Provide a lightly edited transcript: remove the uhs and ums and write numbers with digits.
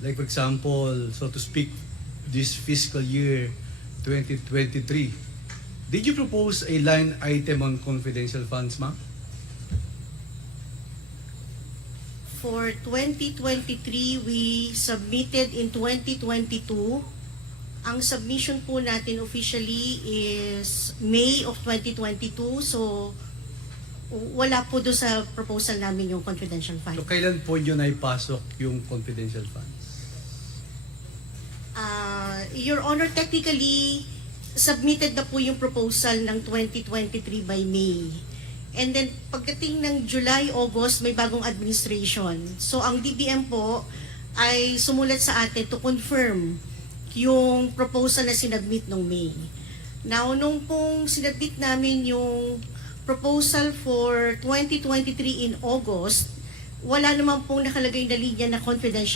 Like for example, so to speak, this fiscal year 2023, did you propose a line item on confidential funds, ma'am? For 2023, we submitted in 2022. Ang submission po natin officially is May of 2022. So, wala po doon sa proposal namin yung confidential fund. So kailan po yun ay pasok yung confidential funds? Your Honor, technically, submitted na po yung proposal ng 2023 by May. And then, pagdating ng July, August, may bagong administration. So, ang DBM po ay sumulat sa atin to confirm yung proposal na sinabmit ng May. Now, nung pong sinabmit namin yung proposal for 2023 in August, wala naman pong nakalagay na linya na confidential